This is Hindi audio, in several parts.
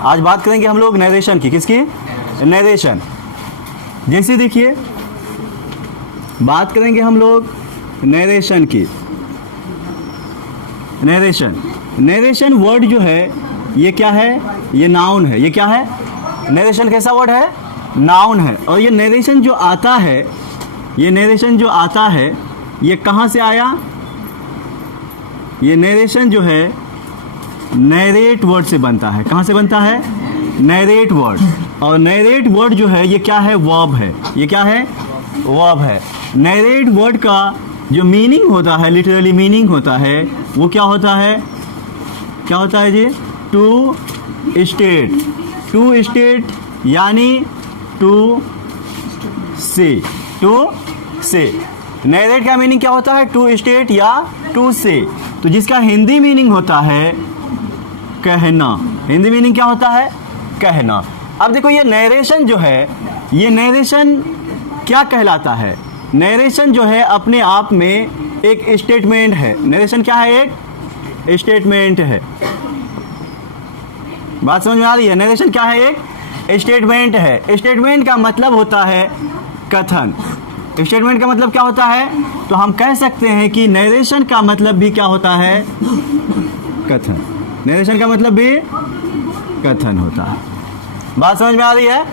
आज बात करेंगे हम लोग नरेशन की। किसकी? नरेशन। जैसे देखिए बात करेंगे हम लोग नरेशन की। नरेशन वर्ड जो है ये क्या है? ये नाउन है। ये क्या है? नरेशन कैसा वर्ड है? नाउन है। और ये नरेशन जो आता है, ये नरेशन जो आता है ये कहाँ से आया? ये नरेशन जो है नरेट वर्ड से बनता है। कहाँ से बनता है? Narrate word. और नरेट वर्ड जो है ये क्या है? वर्ब है। ये क्या है? वर्ब है। नरेट वर्ड का जो मीनिंग होता है, लिटरली मीनिंग होता है, वो क्या होता है? क्या होता है जी? To state. टू स्टेट यानी to say. To say. Narrate का मीनिंग क्या होता है? टू स्टेट या टू से। तो जिसका हिंदी मीनिंग होता है कहना। हिंदी मीनिंग क्या होता है? कहना। अब देखो ये नरेशन जो है, ये नरेशन क्या कहलाता है? नरेशन जो है अपने आप में एक स्टेटमेंट है। नरेशन क्या है? एक स्टेटमेंट है। बात समझ में आ रही है? नरेशन क्या है? एक स्टेटमेंट है। स्टेटमेंट का मतलब होता है कथन। स्टेटमेंट का मतलब क्या होता है? तो हम कह सकते हैं कि नरेशन का मतलब भी क्या होता है? कथन। नरेशन का मतलब भी कथन होता है। बात समझ में आ रही है?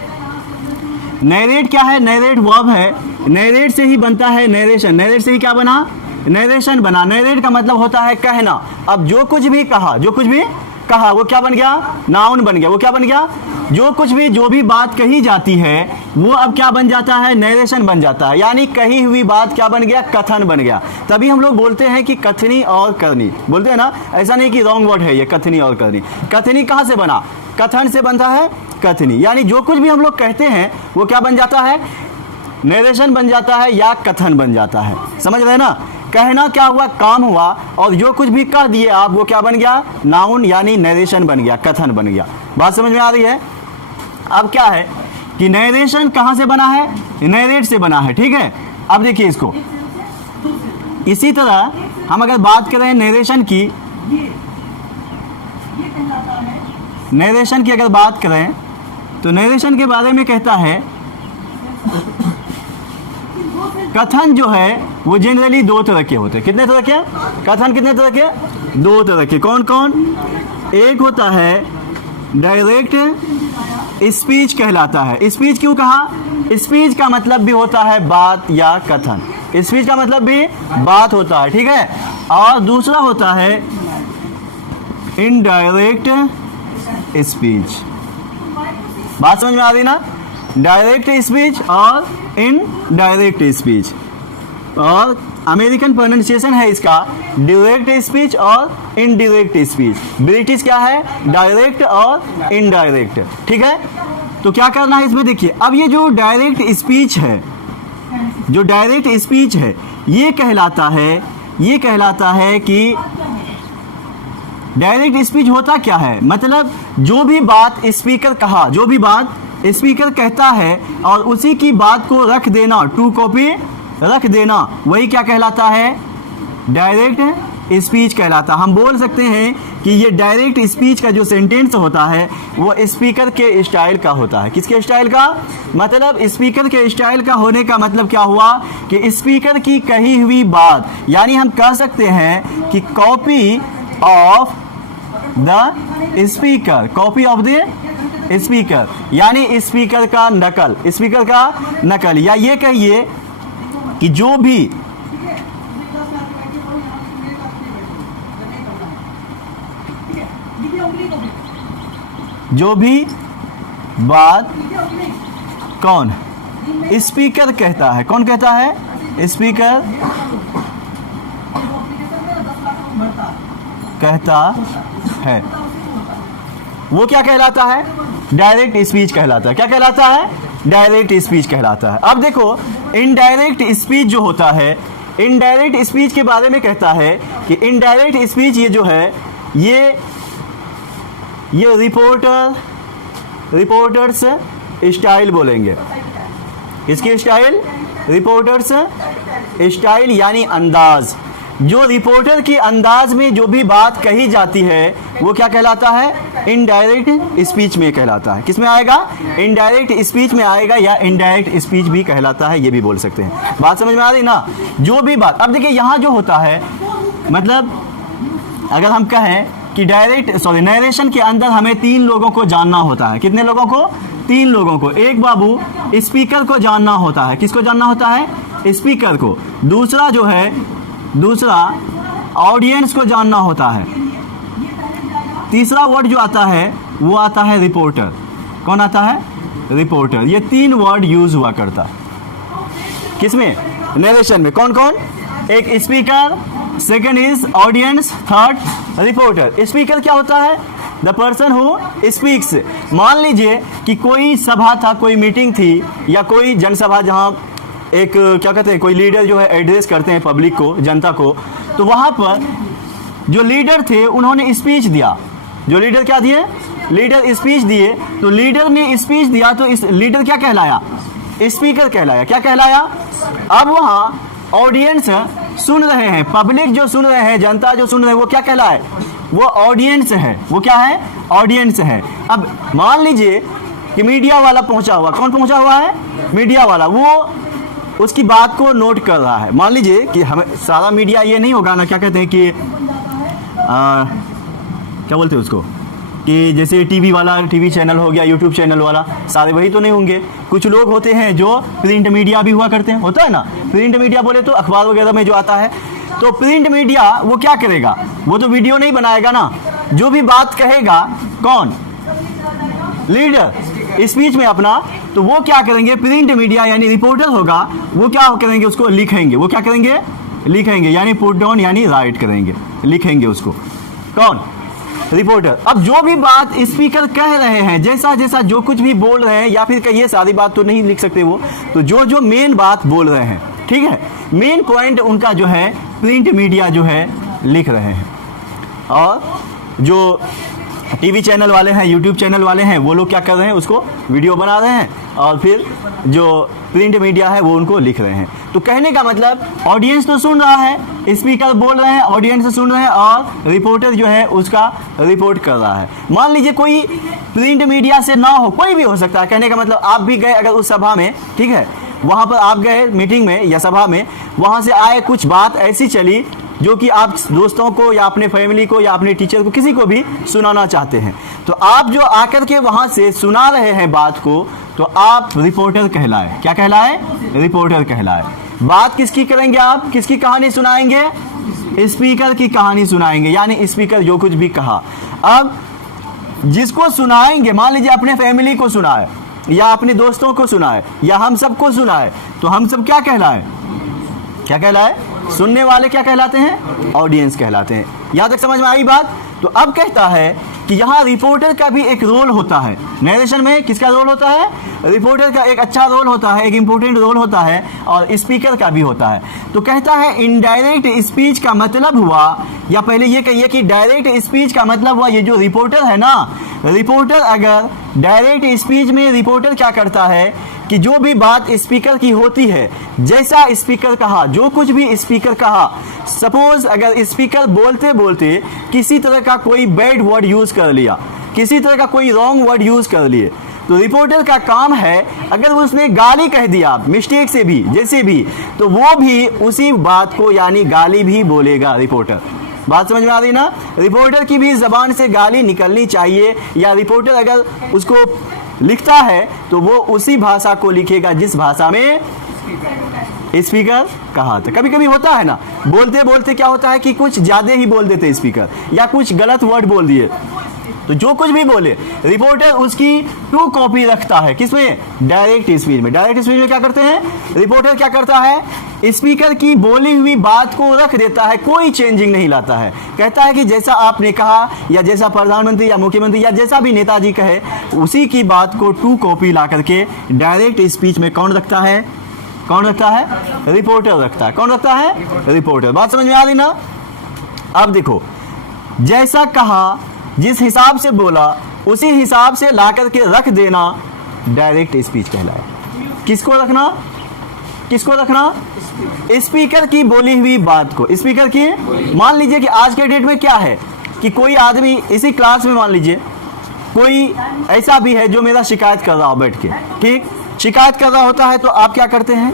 नरेट क्या है? नरेट वर्ब है। नरेट से ही बनता है नरेशन। नरेट से ही क्या बना? नरेशन बना। नरेट का मतलब होता है कहना। अब जो कुछ भी कहा, जो कुछ भी कहा वो क्या बन गया? नाउन बन गया। वो क्या बन गया? जो कुछ भी, जो भी बात कही जाती है वो अब क्या बन जाता है? नरेशन बन जाता है। यानी कही हुई बात क्या बन गया? कथन बन गया। तभी हम लोग बोलते हैं कि कथनी और करनी, बोलते हैं ना। ऐसा नहीं कि रॉन्ग वर्ड है ये कथनी और करनी। कथनी कहाँ से बना? कथन से बनता है कथनी। यानी जो कुछ भी हम लोग कहते हैं वो क्या बन जाता है? नरेशन बन जाता है या कथन बन जाता है। समझ रहे ना? कहना क्या हुआ? काम हुआ। और जो कुछ भी कह दिए आप वो क्या बन गया? नाउन यानी नरेशन बन गया, कथन बन गया। बात समझ में आ रही है? अब क्या है कि नरेशन कहाँ से बना है? नरेट से बना है। ठीक है। अब देखिए इसको, इसी तरह हम अगर बात करें नरेशन की, नरेशन की अगर बात करें तो नरेशन के बारे में कहता है कथन जो है वो जनरली दो तरह के होते हैं। कितने तरह के? कथन कितने तरह के? दो तरह के। कौन कौन? एक होता है डायरेक्ट स्पीच कहलाता है। स्पीच क्यों कहा? स्पीच का मतलब भी होता है बात या कथन। स्पीच का मतलब भी बात होता है। ठीक है। और दूसरा होता है इनडायरेक्ट स्पीच। बात समझ में आ रही ना? डायरेक्ट स्पीच और इनडायरेक्ट स्पीच। और अमेरिकन प्रोनाउंसिएशन है इसका डायरेक्ट स्पीच और इनडायरेक्ट स्पीच। ब्रिटिश क्या है? डायरेक्ट और इनडायरेक्ट। ठीक है। तो क्या करना है इसमें? देखिए अब ये जो डायरेक्ट स्पीच है, जो डायरेक्ट स्पीच है ये कहलाता है कि डायरेक्ट स्पीच होता क्या है? मतलब जो भी बात स्पीकर कहा, जो भी बात स्पीकर कहता है और उसी की बात को रख देना, टू कॉपी रख देना, वही क्या कहलाता है? डायरेक्ट स्पीच कहलाता। हम बोल सकते हैं कि ये डायरेक्ट स्पीच का जो सेंटेंस होता है वो स्पीकर के स्टाइल का होता है। किसके स्टाइल का? मतलब स्पीकर के स्टाइल का होने का मतलब क्या हुआ कि स्पीकर की कही हुई बात, यानी हम कह सकते हैं कि copy of the speaker, copy of the speaker, यानी स्पीकर का नकल, स्पीकर का नकल। या ये कहिए कि जो भी बात कौन? स्पीकर कहता है। कौन कहता है? स्पीकर कहता है वो क्या कहलाता है? डायरेक्ट स्पीच कहलाता है। क्या कहलाता है? डायरेक्ट स्पीच कहलाता है। अब देखो इनडायरेक्ट स्पीच जो होता है, इनडायरेक्ट स्पीच के बारे में कहता है कि इनडायरेक्ट स्पीच ये जो है ये रिपोर्टर्स स्टाइल बोलेंगे। इसकी स्टाइल? रिपोर्टर्स स्टाइल यानी अंदाज। जो रिपोर्टर के अंदाज में जो भी बात कही जाती है वो क्या कहलाता है? इनडायरेक्ट स्पीच में कहलाता है। किस में आएगा? इनडायरेक्ट स्पीच में आएगा या इनडायरेक्ट स्पीच भी कहलाता है, ये भी बोल सकते हैं। बात समझ में आ रही ना? जो भी बात, अब देखिए यहाँ जो होता है, मतलब अगर हम कहें कि नरेशन के अंदर हमें 3 लोगों को जानना होता है। कितने लोगों को? 3 लोगों को। एक बाबू स्पीकर को जानना होता है। किसको जानना होता है? स्पीकर को। दूसरा ऑडियंस को जानना होता है। तीसरा वर्ड जो आता है वो आता है रिपोर्टर। कौन आता है? रिपोर्टर। ये 3 वर्ड यूज हुआ करता है किसमें? नरेशन में। कौन कौन? एक speaker, second is audience, third reporter. Speaker क्या होता है? The person who speaks. मान लीजिए कि कोई सभा था, कोई मीटिंग थी या कोई जनसभा, जहां एक क्या कहते हैं, कोई लीडर जो है एड्रेस करते हैं पब्लिक को, जनता को। तो वहां पर जो लीडर थे उन्होंने स्पीच दिया। जो लीडर क्या दिए? लीडर स्पीच दिए। तो लीडर ने स्पीच दिया तो इस लीडर क्या कहलाया? स्पीकर कहलाया। क्या कहलाया? अब वहां ऑडियंस सुन रहे हैं, पब्लिक जो सुन रहे हैं, जनता जो सुन रहे हैं, वो क्या कहलाए? वो ऑडियंस है। वो क्या है? ऑडियंस है। अब मान लीजिए कि मीडिया वाला पहुंचा हुआ। कौन पहुंचा हुआ है? मीडिया वाला। वो उसकी बात को नोट कर रहा है। मान लीजिए कि हमें सारा मीडिया ये नहीं होगा ना, क्या कहते हैं कि क्या बोलते हैं उसको, कि जैसे टीवी वाला, टीवी चैनल हो गया, यूट्यूब चैनल वाला, सारे वही तो नहीं होंगे। कुछ लोग होते हैं जो प्रिंट मीडिया भी हुआ करते हैं, होता है ना। प्रिंट मीडिया बोले तो अखबार वगैरह में जो आता है। तो प्रिंट मीडिया वो क्या करेगा? वो तो वीडियो नहीं बनाएगा ना। जो भी बात कहेगा कौन? लीडर स्पीच में अपना, तो वो क्या करेंगे? प्रिंट मीडिया यानी रिपोर्टर होगा, वो क्या करेंगे? उसको लिखेंगे। वो क्या करेंगे? लिखेंगे, यानी पुट डाउन, यानी राइट करेंगे, लिखेंगे उसको। कौन? रिपोर्टर। अब जो भी बात स्पीकर कह रहे हैं, जैसा जैसा जो कुछ भी बोल रहे हैं, या फिर कहिए सारी बात तो नहीं लिख सकते वो, तो जो जो मेन बात बोल रहे हैं, ठीक है, मेन पॉइंट उनका जो है प्रिंट मीडिया जो है लिख रहे हैं। और जो टीवी चैनल वाले हैं, यूट्यूब चैनल वाले हैं, वो लोग क्या कर रहे हैं? उसको वीडियो बना रहे हैं, और फिर जो प्रिंट मीडिया है वो उनको लिख रहे हैं। तो कहने का मतलब ऑडियंस तो सुन रहा है, स्पीकर बोल रहे हैं, ऑडियंस सुन रहे हैं, और रिपोर्टर जो है उसका रिपोर्ट कर रहा है। मान लीजिए कोई प्रिंट मीडिया से ना हो, कोई भी हो सकता है। कहने का मतलब आप भी गए अगर उस सभा में, ठीक है, वहाँ पर आप गए मीटिंग में या सभा में, वहाँ से आए, कुछ बात ऐसी चली जो कि आप दोस्तों को या अपने फैमिली को या अपने टीचर को, किसी को भी सुनाना चाहते हैं। तो आप जो आकर के वहाँ से सुना रहे हैं बात को, तो आप रिपोर्टर कहलाए। क्या कहलाए? रिपोर्टर कहलाए। बात किसकी करेंगे आप? किसकी कहानी सुनाएंगे? स्पीकर की कहानी सुनाएंगे, यानी स्पीकर जो कुछ भी कहा। अब जिसको सुनाएंगे, मान लीजिए अपने फैमिली को सुनाए या अपने दोस्तों को सुनाए या हम सबको सुनाए, तो हम सब क्या कहलाए? क्या कहलाए? सुनने वाले क्या कहलाते हैं? ऑडियंस कहलाते हैं। यहां तक समझ में आई बात? तो अब कहता है कि यहाँ रिपोर्टर का भी एक रोल होता है। नरेशन में किसका रोल होता है? रिपोर्टर का एक अच्छा रोल होता है, एक इंपॉर्टेंट रोल होता है, और स्पीकर का भी होता है। तो कहता है इनडायरेक्ट स्पीच का मतलब हुआ, या पहले ये कहिए कि डायरेक्ट स्पीच का मतलब हुआ, ये जो रिपोर्टर है ना, रिपोर्टर अगर डायरेक्ट स्पीच में रिपोर्टर क्या करता है कि जो भी बात स्पीकर की होती है, जैसा स्पीकर कहा, जो कुछ भी स्पीकर कहा, सपोज अगर स्पीकर बोलते बोलते किसी तरह का कोई बैड वर्ड यूज कर लिया, किसी तरह का कोई रॉन्ग वर्ड यूज कर लिए, तो रिपोर्टर का काम है, अगर उसने गाली कह दिया मिस्टेक से भी, जैसे भी, तो वो भी उसी बात को यानी गाली भी बोलेगा रिपोर्टर। बात समझ में आ रही ना? रिपोर्टर की भी जबान से गाली निकलनी चाहिए, या रिपोर्टर अगर उसको लिखता है तो वो उसी भाषा को लिखेगा जिस भाषा में स्पीकर कहा था। कभी कभी होता है ना, बोलते बोलते क्या होता है कि कुछ ज्यादा ही बोल देते स्पीकर, या कुछ गलत वर्ड बोल दिए, तो जो कुछ भी बोले रिपोर्टर उसकी टू कॉपी रखता है। किसमें? डायरेक्ट स्पीच में। डायरेक्ट स्पीच में क्या करते हैं? रिपोर्टर क्या करता है? स्पीकर की बोली हुई बात को रख देता है, कोई चेंजिंग नहीं लाता है। कहता है कि जैसा आपने कहा, या जैसा प्रधानमंत्री या मुख्यमंत्री या जैसा भी नेताजी कहे, उसी की बात को टू कॉपी ला करके डायरेक्ट स्पीच में कौन रखता है? कौन रखता है? रिपोर्टर रखता है। कौन रखता है? रिपोर्टर। बात समझ में आ रही ना? अब देखो, जैसा कहा, जिस हिसाब से बोला, उसी हिसाब से ला करके रख देना डायरेक्ट स्पीच कहलाए। किसको रखना? किसको रखना? स्पीकर की बोली हुई बात को। स्पीकर की, मान लीजिए कि आज के डेट में क्या है कि कोई आदमी इसी क्लास में, मान लीजिए कोई ऐसा भी है जो मेरा शिकायत कर रहा हो बैठ के, ठीक, शिकायत कर रहा होता है तो आप क्या करते हैं,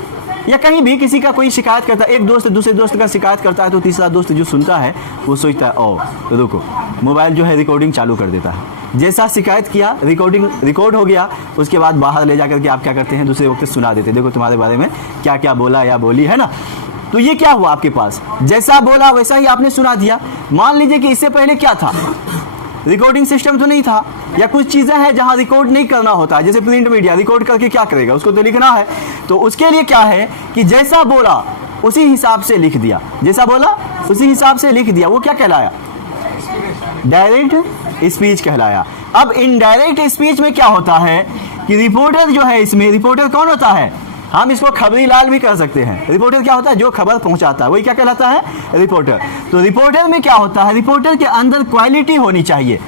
या कहीं भी किसी का कोई शिकायत करता है, एक दोस्त दूसरे दोस्त का शिकायत करता है तो तीसरा दोस्त जो सुनता है वो सोचता है ओ तो रुको, मोबाइल जो है रिकॉर्डिंग चालू कर देता है। जैसा शिकायत किया रिकॉर्ड हो गया, उसके बाद बाहर ले जाकर के आप क्या करते हैं, दूसरे वक्त सुना देते, देखो तुम्हारे बारे में क्या क्या बोला या बोली है ना। तो ये क्या हुआ आपके पास, जैसा बोला वैसा ही आपने सुना दिया। मान लीजिए कि इससे पहले क्या था, रिकॉर्डिंग सिस्टम तो नहीं था, या कुछ चीज़ें हैं जहां रिकॉर्ड नहीं करना होता है, जैसे प्रिंट मीडिया रिकॉर्ड करके क्या करेगा, उसको तो लिखना है। तो उसके लिए क्या है कि जैसा बोला उसी हिसाब से लिख दिया, जैसा बोला उसी हिसाब से लिख दिया, वो क्या कहलाया, डायरेक्ट स्पीच कहलाया। अब इनडायरेक्ट स्पीच में क्या होता है कि रिपोर्टर जो है, इसमें रिपोर्टर कौन होता है, हम इसको खबरी लाल भी कर सकते हैं। रिपोर्टर क्या होता है, जो खबर पहुंचाता है वही क्या कहलाता है, रिपोर्टर। तो रिपोर्टर में क्या होता है, रिपोर्टर के अंदर क्वालिटी होनी चाहिए,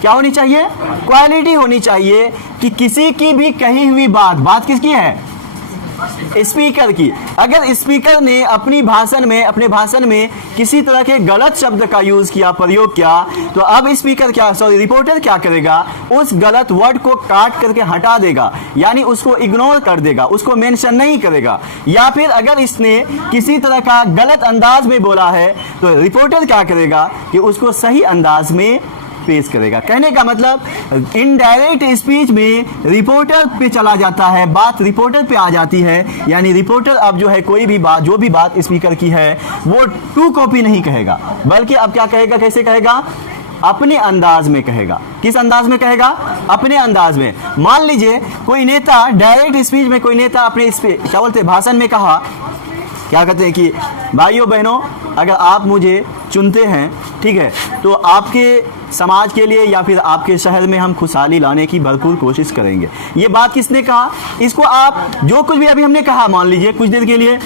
क्या होनी चाहिए, क्वालिटी होनी चाहिए कि किसी की भी कही हुई बात किसकी है, स्पीकर की। अगर स्पीकर ने अपने भाषण में किसी तरह के गलत शब्द का यूज किया, प्रयोग किया, तो अब रिपोर्टर क्या करेगा, उस गलत वर्ड को काट करके हटा देगा, यानी उसको इग्नोर कर देगा, उसको मेंशन नहीं करेगा। या फिर अगर इसने किसी तरह का गलत अंदाज में बोला है तो रिपोर्टर क्या करेगा कि उसको सही अंदाज में पेश करेगा। कहने का मतलब इनडायरेक्ट स्पीच में रिपोर्टर पे चला जाता है, बात रिपोर्टर पे आ जाती है, यानी रिपोर्टर अब जो है कोई भी बात, जो भी बात स्पीकर की है वो टू कॉपी नहीं कहेगा, बल्कि अब क्या कहेगा, कैसे कहेगा, अपने अंदाज में कहेगा। किस अंदाज में कहेगा, अपने अंदाज में। मान लीजिए कोई नेता डायरेक्ट स्पीच में, कोई नेता अपने क्या बोलते भाषण में कहा, क्या कहते हैं कि भाइयों बहनों अगर आप मुझे चुनते हैं, ठीक है, तो आपके समाज के लिए या फिर आपके शहर में हम खुशहाली लाने की भरपूर कोशिश करेंगे। ये बात किसने कहा, इसको आप जो कुछ भी अभी हमने कहा, मान लीजिए कुछ देर के लिए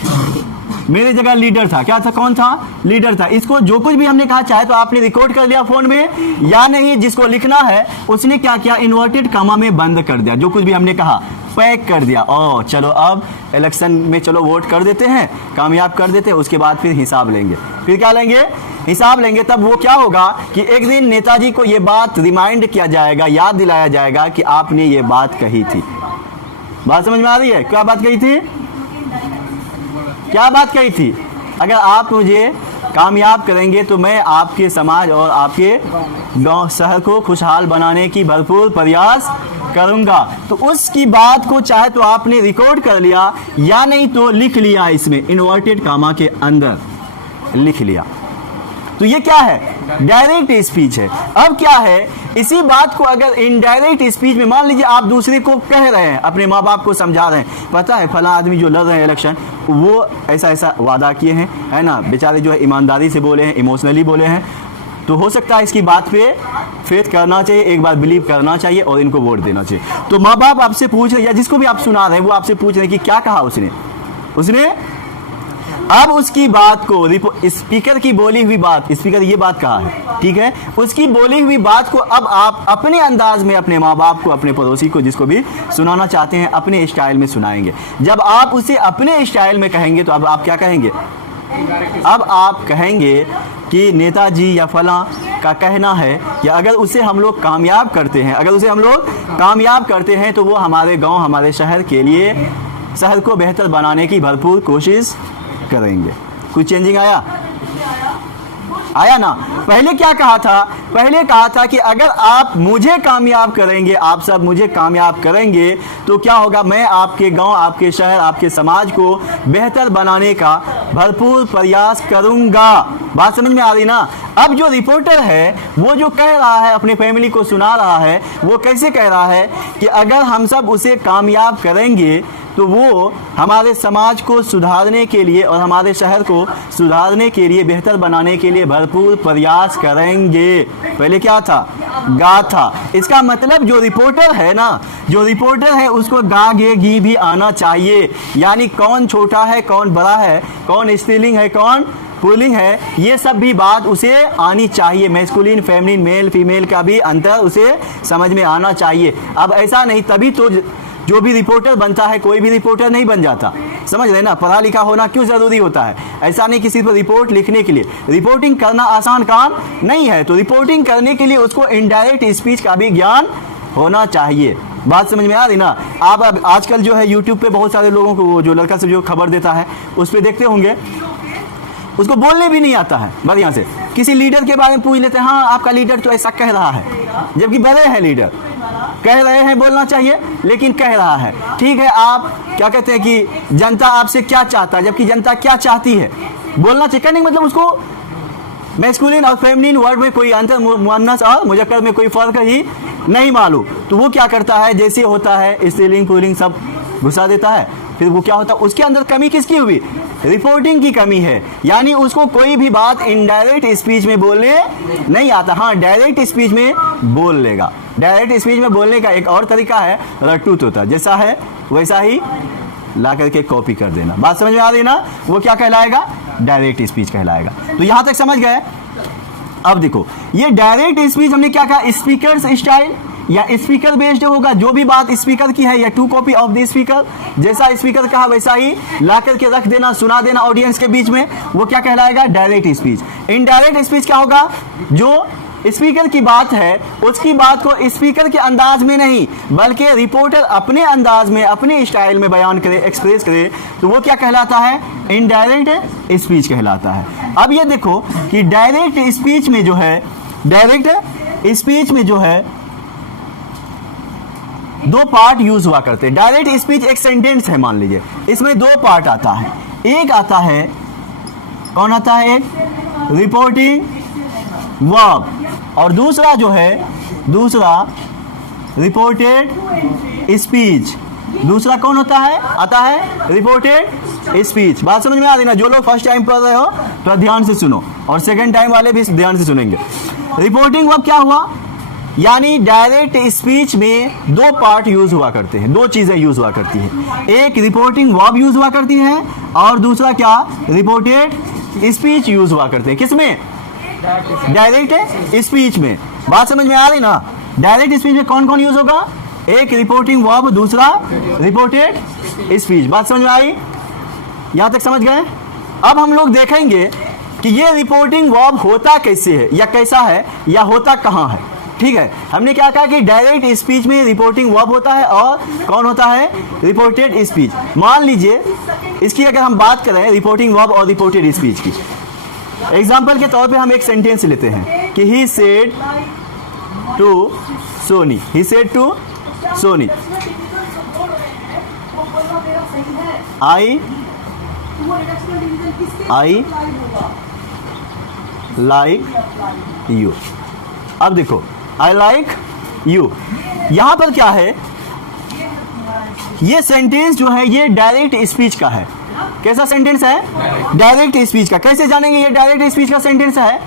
मेरे जगह लीडर था, क्या था, कौन था, लीडर था, इसको जो कुछ भी हमने कहा, चाहे तो आपने रिकॉर्ड कर लिया फोन में या नहीं, जिसको लिखना है उसने क्या किया, इन्वर्टेड कामा में बंद कर दिया, जो कुछ भी हमने कहा पैक कर दिया। ओ चलो अब इलेक्शन में चलो वोट कर देते हैं, कामयाब कर देते हैं, उसके बाद फिर हिसाब लेंगे। फिर क्या लेंगे, हिसाब लेंगे। तब वो क्या होगा कि एक दिन नेताजी को ये बात रिमाइंड किया जाएगा, याद दिलाया जाएगा कि आपने ये बात कही थी। बात समझ में आ रही है, क्या बात कही थी, क्या बात कही थी, अगर आप मुझे कामयाब करेंगे तो मैं आपके समाज और आपके गांव शहर को खुशहाल बनाने की भरपूर प्रयास करूंगा। तो उसकी बात को चाहे तो आपने रिकॉर्ड कर लिया या नहीं तो लिख लिया, इसमें इन्वर्टेड कामा के अंदर लिख लिया। तो ये क्या है, डायरेक्ट स्पीच है। अब क्या है, इसी बात को अगर इनडायरेक्ट स्पीच में, मान लीजिए आप दूसरे को कह रहे हैं, अपने माँ बाप को समझा रहे हैं, पता है फला आदमी जो लड़ रहे हैं इलेक्शन, वो ऐसा ऐसा वादा किए हैं, है ना, बेचारे जो है ईमानदारी से बोले हैं, इमोशनली बोले हैं, तो हो सकता है इसकी बात पे फेथ करना चाहिए, एक बार बिलीव करना चाहिए और इनको वोट देना चाहिए। तो माँ बाप आपसे पूछ रहे, या जिसको भी आप सुना रहे हैं वो आपसे पूछ रहे हैं कि क्या कहा उसने अब उसकी बात को, स्पीकर की बोली हुई बात, स्पीकर ये बात कहा है, ठीक है, उसकी बोली हुई बात को अब आप अपने अंदाज में अपने माँ बाप को, अपने पड़ोसी को, जिसको भी सुनाना चाहते हैं, अपने स्टाइल में सुनाएंगे। जब आप उसे अपने स्टाइल में कहेंगे तो अब आप क्या कहेंगे, अब आप कहेंगे कि नेताजी या फला का कहना है कि अगर उसे हम लोग कामयाब करते हैं तो वो हमारे गांव, हमारे शहर के लिए, शहर को बेहतर बनाने की भरपूर कोशिश करेंगे। कुछ चेंजिंग आया ना। पहले क्या कहा था, पहले कहा था कि अगर आप मुझे कामयाब करेंगे, आप सब मुझे कामयाब करेंगे तो क्या होगा, मैं आपके गांव, आपके शहर, आपके समाज को बेहतर बनाने का भरपूर प्रयास करूंगा। बात समझ में आ रही ना। अब जो रिपोर्टर है वो जो कह रहा है, अपने फैमिली को सुना रहा है, वो कैसे कह रहा है कि अगर हम सब उसे कामयाब करेंगे तो वो हमारे समाज को सुधारने के लिए और हमारे शहर को सुधारने के लिए, बेहतर बनाने के लिए भरपूर प्रयास करेंगे। पहले क्या था, गा था। इसका मतलब जो रिपोर्टर है ना, जो रिपोर्टर है उसको गा गे गी भी आना चाहिए, यानी कौन छोटा है, कौन बड़ा है, कौन स्त्रीलिंग है, कौन पुल्लिंग है, ये सब भी बात उसे आनी चाहिए। मैस्कुलिन, फेमिनिन, मेल फीमेल का भी अंतर उसे समझ में आना चाहिए। अब ऐसा नहीं, तभी तो जो भी रिपोर्टर बनता है, कोई भी रिपोर्टर नहीं बन जाता, समझ रहे ना। पढ़ा लिखा होना क्यों ज़रूरी होता है, ऐसा नहीं किसी पर रिपोर्ट लिखने के लिए। रिपोर्टिंग करना आसान काम नहीं है, तो रिपोर्टिंग करने के लिए उसको इनडायरेक्ट स्पीच का भी ज्ञान होना चाहिए। बात समझ में आ रही ना? आप अब आजकल जो है यूट्यूब पे बहुत सारे लोगों को, वो जो लड़का से जो खबर देता है उस पर देखते होंगे, उसको बोलने भी नहीं आता है। बस यहाँ से किसी लीडर के बारे में पूछ लेते हैं, हाँ आपका लीडर तो ऐसा कह रहा है, जबकि बड़े हैं लीडर, कह रहे हैं बोलना चाहिए लेकिन कह रहा है। ठीक है, आप क्या कहते हैं कि जनता आपसे क्या चाहता है, जबकि जनता क्या चाहती है बोलना चाहिए। कहने का मतलब उसको मैस्कुलिन और फेमिनिन वर्ड में कोई अंतर, मुअन्नस और मुजक्कर में कोई फर्क ही नहीं मालूम। तो वो क्या करता है, जैसे होता है स्त्रीलिंग पुल्लिंग सब घुसा देता है। फिर वो क्या होता है, उसके अंदर कमी किसकी हुई, रिपोर्टिंग की कमी है। यानी उसको कोई भी बात इनडायरेक्ट स्पीच में बोलने नहीं आता। हाँ, डायरेक्ट स्पीच में बोल लेगा। डायरेक्ट स्पीच में बोलने का एक और तरीका है, रट्टू तोता, जैसा है वैसा ही ला करके कॉपी कर देना। बात समझ में आ रही ना? वो क्या कहलाएगा, डायरेक्ट स्पीच कहलाएगा। तो यहां तक समझ गए? अब देखो, ये डायरेक्ट स्पीच हमने क्या कहा, स्पीकर स्टाइल या स्पीकर बेस्ड होगा। जो भी बात स्पीकर की है या true copy of the speaker, जैसा स्पीकर कहा वैसा ही ला करके रख देना, सुना देना ऑडियंस के बीच में, वो क्या कहलाएगा, डायरेक्ट स्पीच। इनडायरेक्ट स्पीच क्या होगा, जो स्पीकर की बात है उसकी बात को स्पीकर के अंदाज में नहीं बल्कि रिपोर्टर अपने अंदाज में, अपने स्टाइल में बयान करे, एक्सप्रेस करे, तो वो क्या कहलाता है, इनडायरेक्ट स्पीच कहलाता है। अब ये देखो कि डायरेक्ट स्पीच में जो है, डायरेक्ट स्पीच में जो है दो पार्ट यूज हुआ करते हैं। डायरेक्ट स्पीच एक सेंटेंस है, मान लीजिए, इसमें दो पार्ट आता है। एक आता है, कौन आता है, एक रिपोर्टिंग वर्ब, और दूसरा जो है, दूसरा रिपोर्टेड स्पीच। दूसरा कौन होता है, आता है रिपोर्टेड स्पीच। बात समझ में आ रही ना? जो लोग फर्स्ट टाइम पढ़ रहे हो तो ध्यान से सुनो, और सेकंड टाइम वाले भी ध्यान से सुनेंगे। रिपोर्टिंग वर्ब क्या हुआ, यानी डायरेक्ट स्पीच में दो पार्ट यूज हुआ करते हैं, दो चीजें यूज हुआ करती हैं। एक रिपोर्टिंग वर्ब यूज हुआ करती है और दूसरा क्या, रिपोर्टेड स्पीच यूज हुआ करते हैं। किसमें, डायरेक्ट स्पीच में। बात समझ में आ रही ना? डायरेक्ट स्पीच में कौन कौन यूज होगा, एक रिपोर्टिंग वर्ब, दूसरा रिपोर्टेड स्पीच। बात समझ में आई? यहां तक समझ गए? अब हम लोग देखेंगे कि ये रिपोर्टिंग वर्ब होता कैसे है, या कैसा है, या होता कहां है। ठीक है, हमने क्या कहा कि डायरेक्ट स्पीच में रिपोर्टिंग वर्ब होता है और कौन होता है, रिपोर्टेड स्पीच। मान लीजिए इसकी अगर हम बात करें, रिपोर्टिंग वर्ब और रिपोर्टेड स्पीच की, एग्जाम्पल के तौर पे हम एक सेंटेंस लेते हैं कि he said to Soni, he said to Soni, I like you. अब देखो, आई लाइक यू, यहां पर क्या है, ये सेंटेंस जो है ये डायरेक्ट स्पीच का है। कैसा सेंटेंस है, डायरेक्ट स्पीच का। कैसे जानेंगे ये डायरेक्ट स्पीच का सेंटेंस है?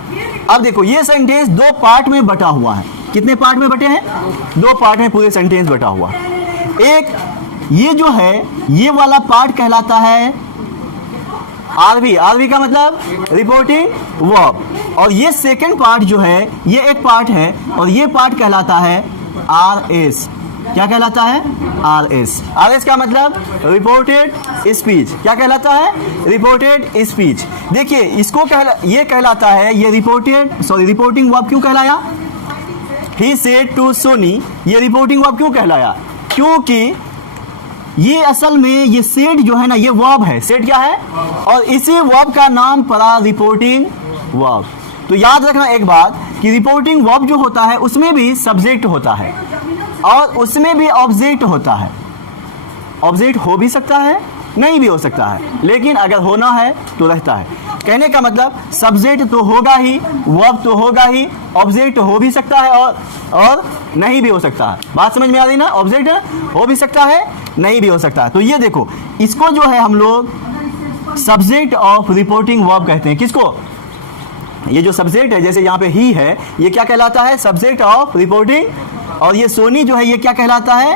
अब देखो, ये सेंटेंस दो पार्ट में बटा हुआ है। कितने पार्ट में बटे हैं, दो पार्ट में पूरे सेंटेंस बटा हुआ है। एक ये जो है, ये वाला पार्ट कहलाता है आरवी। आरवी का मतलब रिपोर्टिंग वर्ब, और ये सेकंड पार्ट जो है, ये एक पार्ट है और ये पार्ट कहलाता है आर एस। क्या कहलाता है, आर एस। आर एस का मतलब रिपोर्टेड स्पीच। क्या कहलाता है, रिपोर्टेड स्पीच। देखिए इसको ये कहलाता है, ये रिपोर्टिंग वर्ब क्यों कहलाया, ही सेड टू सोनी, ये रिपोर्टिंग वर्ब क्यों कहलाया, क्योंकि ये असल में ये सेड जो है ना, ये वर्ब है। सेड क्या है, और इसी वर्ब का नाम पड़ा रिपोर्टिंग वर्ब। तो याद रखना एक बात कि रिपोर्टिंग वर्ब जो होता है उसमें भी सब्जेक्ट होता है और उसमें भी ऑब्जेक्ट होता है। ऑब्जेक्ट हो भी सकता है, नहीं भी हो सकता है, लेकिन अगर होना है तो रहता है। कहने का मतलब सब्जेक्ट तो होगा ही, वर्ब तो होगा ही, ऑब्जेक्ट हो भी सकता है और नहीं भी हो सकता है। बात समझ में आ रही ना? ऑब्जेक्ट हो भी सकता है, नहीं भी हो सकता है। तो ये देखो, इसको जो है हम लोग सब्जेक्ट ऑफ रिपोर्टिंग वर्ब कहते हैं। किसको, ये जो सब्जेक्ट है, जैसे यहाँ पे ही है, ये क्या कहलाता है, सब्जेक्ट ऑफ रिपोर्टिंग, और ये सोनी जो है ये क्या कहलाता है,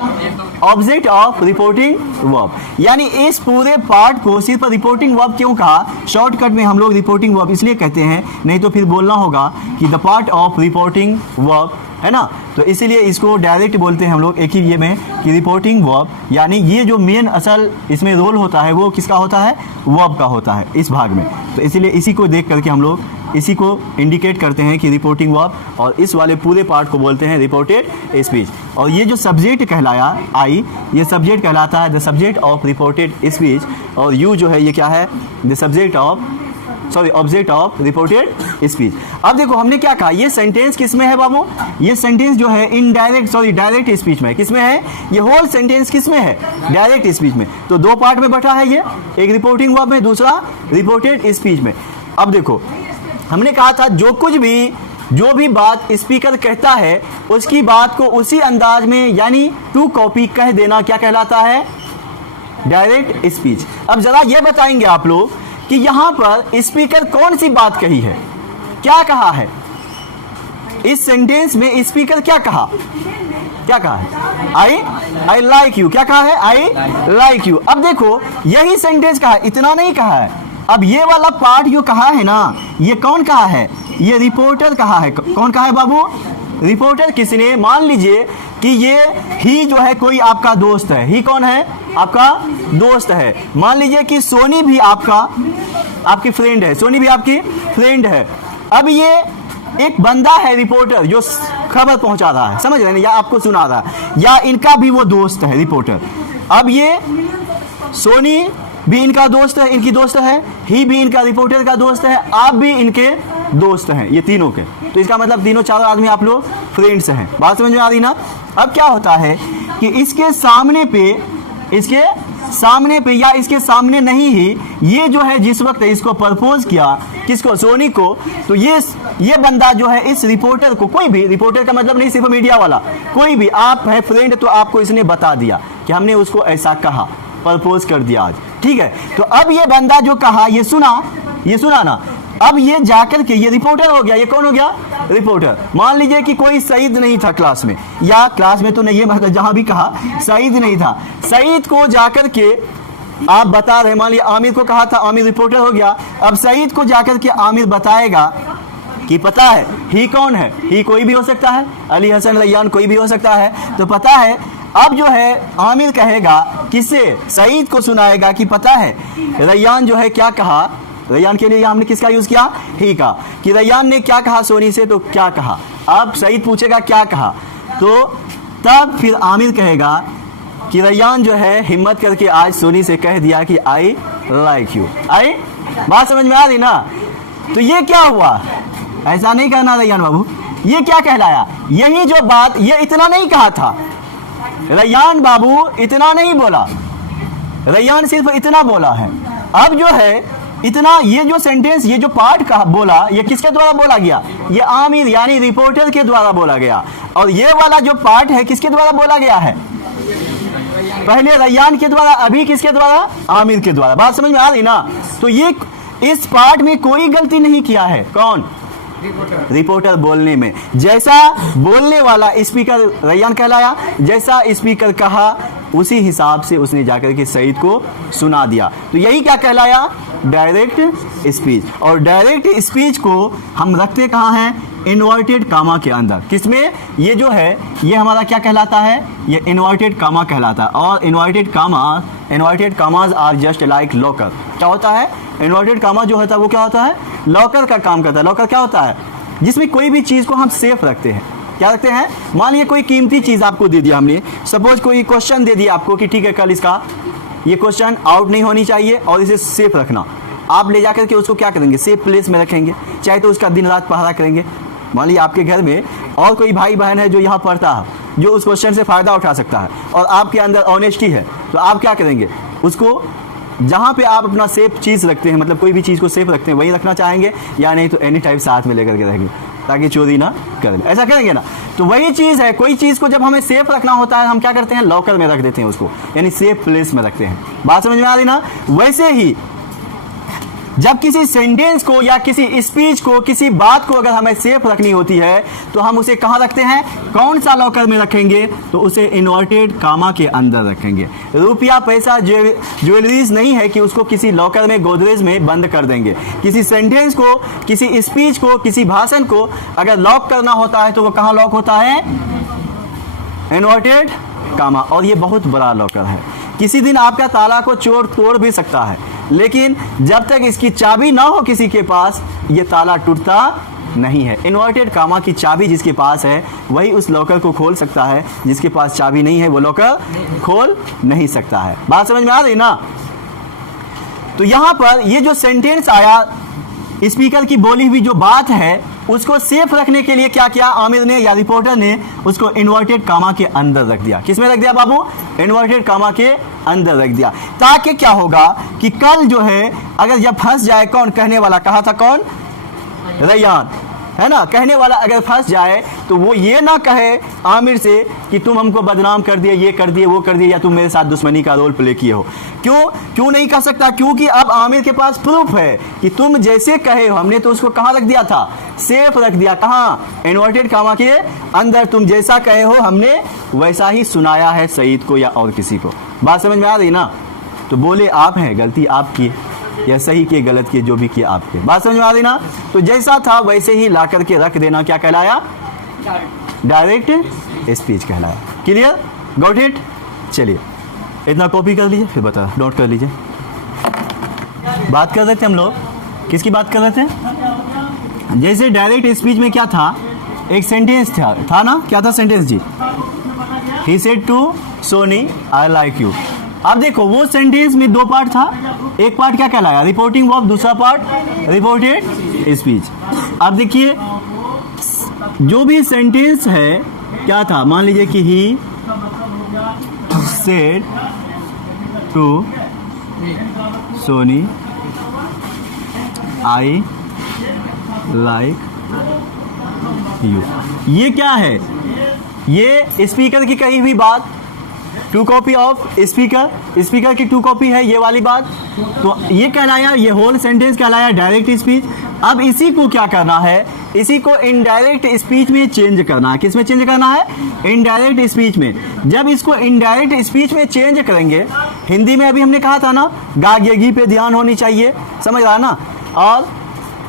ऑब्जेक्ट ऑफ रिपोर्टिंग वर्ब। यानी इस पूरे पार्ट को सिर्फ रिपोर्टिंग वर्ब क्यों कहा, शॉर्टकट में हम लोग रिपोर्टिंग वर्ब इसलिए कहते हैं, नहीं तो फिर बोलना होगा कि the part of reporting verb, है ना। तो इसीलिए इसको डायरेक्ट बोलते हैं हम लोग एक ही ये में कि रिपोर्टिंग वर्ब। यानी ये जो मेन असल इसमें रोल होता है वो किसका होता है, वर्ब का होता है इस भाग में। तो इसीलिए इसी को देख करके हम लोग इसी को इंडिकेट करते हैं कि रिपोर्टिंग वर्ब, और इस वाले पूरे पार्ट को बोलते हैं रिपोर्टेड स्पीच। और ये जो सब्जेक्ट कहलाया आई, ये सब्जेक्ट कहलाता है the subject of reported speech, और यू जो है ये क्या है, the subject of object of reported speech. अब देखो हमने क्या कहा, ये सेंटेंस किस में है बाबू, ये सेंटेंस जो है डायरेक्ट स्पीच में। किस में है, ये होल सेंटेंस किस में है, डायरेक्ट स्पीच में। तो दो पार्ट में बटा है ये, एक रिपोर्टिंग वर्ब में, दूसरा रिपोर्टेड स्पीच में। अब देखो हमने कहा था जो भी बात स्पीकर कहता है उसकी बात को उसी अंदाज में यानी टू कॉपी कह देना क्या कहलाता है, डायरेक्ट स्पीच। अब जरा ये बताएंगे आप लोग कि यहां पर स्पीकर कौन सी बात कही है, क्या कहा है इस सेंटेंस में, स्पीकर क्या कहा है, आई लाइक यू, क्या कहा है, आई लाइक यू। अब देखो यही सेंटेंस कहा है, इतना नहीं कहा है। अब ये वाला पार्ट जो कहा है ना, ये कौन कहा है, ये रिपोर्टर कहा है। कौन कहा है बाबू, रिपोर्टर। किसने, मान लीजिए कि ये ही जो है कोई आपका दोस्त है, ही कौन है, आपका दोस्त है। मान लीजिए कि सोनी भी आपकी फ्रेंड है, सोनी भी आपकी फ्रेंड है। अब ये एक बंदा है रिपोर्टर जो खबर पहुंचा रहा है, समझ रहे हैं, या आपको सुना रहा है, या इनका भी वो दोस्त है रिपोर्टर। अब ये सोनी भी इनका दोस्त है, इनकी दोस्त है, ही भी इनका रिपोर्टर का दोस्त है, आप भी इनके दोस्त हैं, ये तीनों के। तो इसका मतलब तीनों चारों आदमी आप लोग फ्रेंड्स हैं। बात समझ में आ रही ना। अब क्या होता है कि इसके सामने पे या इसके सामने नहीं ही, ये जो है जिस वक्त इसको प्रपोज किया, किसको, सोनी को, तो ये बंदा जो है इस रिपोर्टर को, कोई भी रिपोर्टर का मतलब नहीं सिर्फ मीडिया वाला, कोई भी आप है फ्रेंड, तो आपको इसने बता दिया कि हमने उसको ऐसा कहा, प्रपोज कर दिया आज, ठीक है। तो अब ये बंदा जो कहा, ये सुना ना। अब ये जाकर के ये रिपोर्टर हो गया, ये कौन हो गया, रिपोर्टर। मान लीजिए कि कोई सईद नहीं था क्लास में, या क्लास में तो नहीं है, मतलब जहां भी कहा सईद नहीं था, सईद को जाकर के आप बता रहे, मान लीजिए आमिर को कहा था, आमिर रिपोर्टर हो गया। अब सईद को जाकर के आमिर बताएगा कि पता है ही कौन है, ही कोई भी हो सकता है, अली हसन रैयान कोई भी हो सकता है, तो पता है। अब जो है आमिर कहेगा, किससे, सईद को सुनाएगा कि पता है रैयान जो है क्या कहा, रैयान के लिए हमने किसका यूज किया, ही का, कि रैयान ने क्या कहा सोनी से, तो क्या कहा। अब सईद पूछेगा क्या कहा, तो तब फिर आमिर कहेगा कि रैयान जो है हिम्मत करके आज सोनी से कह दिया कि आई लाइक यू। आई बात समझ में आ रही ना। तो ये क्या हुआ, ऐसा नहीं करना रैयान बाबू, ये क्या कहलाया, यही जो बात, ये इतना नहीं कहा था रैयान बाबू, इतना नहीं बोला, रैयान सिर्फ इतना बोला है। अब जो है इतना, ये जो सेंटेंस, ये जो पार्ट का बोला, ये किसके द्वारा बोला गया, ये आमिर यानी रिपोर्टर के द्वारा बोला गया। और ये वाला जो पार्ट है किसके द्वारा बोला गया है, पहले रैयान के द्वारा, अभी किसके द्वारा, आमिर के द्वारा। बात समझ में आ रही ना। तो ये इस पार्ट में कोई गलती नहीं किया है, कौन, रिपोर्टर बोलने में। जैसा बोलने वाला स्पीकर रैयान कहलाया, जैसा स्पीकर कहा उसी हिसाब से उसने जाकर के सईद को सुना दिया। तो यही क्या कहलाया, डायरेक्ट स्पीच। और डायरेक्ट स्पीच को हम रखते कहाँ हैं, इन्वर्टेड कामा के अंदर। किसमें, ये जो है ये हमारा क्या कहलाता है, ये इन्वर्टेड कामा कहलाता है। और inverted commas are just like locker. क्या होता है, इन्वर्टेड कामा जो होता है वो क्या होता है, लॉकर का काम करता है। लॉकर क्या होता है, जिसमें कोई भी चीज़ को हम सेफ रखते हैं। क्या रखते हैं, मान लीजिए कोई कीमती चीज़ आपको दे दिया हमने, सपोज कोई क्वेश्चन दे दिया आपको कि ठीक है कल इसका ये क्वेश्चन आउट नहीं होनी चाहिए और इसे सेफ रखना। आप ले जाकर के उसको क्या करेंगे, सेफ प्लेस में रखेंगे, चाहे तो उसका दिन रात पहरा करेंगे। मान लीजिए आपके घर में और कोई भाई बहन है जो यहाँ पढ़ता है, जो उस क्वेश्चन से फ़ायदा उठा सकता है, और आपके अंदर ऑनेस्टी है, तो आप क्या करेंगे, उसको जहाँ पे आप अपना सेफ चीज़ रखते हैं, मतलब कोई भी चीज़ को सेफ रखते हैं, वहीं रखना चाहेंगे, या नहीं तो एनी टाइम साथ में लेकर के रहेंगे ताकि चोरी ना करें। ऐसा करेंगे ना। तो वही चीज़ है, कोई चीज़ को जब हमें सेफ रखना होता है हम क्या करते हैं, लॉकर में रख देते हैं उसको, यानी सेफ प्लेस में रखते हैं। बात समझ में आ रही ना। वैसे ही जब किसी सेंटेंस को या किसी स्पीच को, किसी बात को अगर हमें सेफ रखनी होती है तो हम उसे कहाँ रखते हैं, कौन सा लॉकर में रखेंगे, तो उसे इन्वर्टेड कामा के अंदर रखेंगे। रुपया पैसा ज्वेलरीज नहीं है कि उसको किसी लॉकर में, गोदरेज में बंद कर देंगे। किसी सेंटेंस को, किसी स्पीच को, किसी भाषण को अगर लॉक करना होता है तो वो कहाँ लॉक होता है, इन्वर्टेड कामा। और ये बहुत बड़ा लॉकर है, किसी दिन आपका ताला को चोर तोड़ भी सकता है। लेकिन जब तक इसकी चाबी ना हो किसी के पास, ये ताला टूटता नहीं है। इन्वर्टेड कामा की चाबी जिसके पास है वही उस लॉकर को खोल सकता है, जिसके पास चाबी नहीं है वो लॉकर खोल नहीं सकता है। बात समझ में आ रही ना? तो यहां पर ये जो सेंटेंस आया, स्पीकर की बोली हुई जो बात है उसको सेफ रखने के लिए क्या किया आमिर ने या रिपोर्टर ने, उसको इन्वर्टेड कामा के अंदर रख दिया। किस में रख दिया बाबू? इन्वर्टेड कामा के अंदर रख दिया, ताकि क्या होगा कि कल जो है अगर जब फंस जाए, कौन कहने वाला कहा था, कौन? रैयान, है ना? कहने वाला अगर फंस जाए तो वो ये ना कहे आमिर से कि तुम हमको बदनाम कर दिए, ये कर दिए, वो कर दिए, या तुम मेरे साथ दुश्मनी का रोल प्ले किए हो। क्यों नहीं कह सकता? क्योंकि अब आमिर के पास प्रूफ है कि तुम जैसे कहे हो, हमने तो उसको कहाँ रख दिया था? सेफ रख दिया। कहाँ? इन्वर्टेड कामा के अंदर। तुम जैसा कहे हो हमने वैसा ही सुनाया है सईद को या और किसी को। बात समझ में आ रही ना? तो बोले आप हैं, गलती आपकी, या सही किए गलत किए, जो भी किए आपके। बात समझ में आ रही ना? तो जैसा था वैसे ही ला करके रख देना क्या कहलाया? डायरेक्ट स्पीच कहलाया। क्लियर? Got it? चलिए इतना कॉपी कर लीजिए, फिर बता नोट कर लीजिए। बात कर रहे थे हम लोग, किसकी बात कर रहे थे? जैसे डायरेक्ट स्पीच में क्या था, एक सेंटेंस था ना? क्या था सेंटेंस जी? He said to Soni I like you. अब देखो वो सेंटेंस में दो पार्ट था, एक पार्ट क्या कहलाया? रिपोर्टिंग वर्ब, दूसरा पार्ट रिपोर्टेड स्पीच। अब देखिए जो भी सेंटेंस है क्या था, मान लीजिए कि he said to Soni I like you. ये क्या है? ये स्पीकर की कही हुई बात, टू कॉपी ऑफ स्पीकर की टू कॉपी है ये वाली बात। तो ये कहलाया, ये होल सेंटेंस कहलाया डायरेक्ट स्पीच। अब इसी को क्या करना है? इसी को इनडायरेक्ट स्पीच में चेंज करना है। किस में चेंज करना है? इनडायरेक्ट स्पीच में। जब इसको इनडायरेक्ट स्पीच में चेंज करेंगे, हिंदी में अभी हमने कहा था ना, गा गे घी पे ध्यान होनी चाहिए, समझ रहा ना? और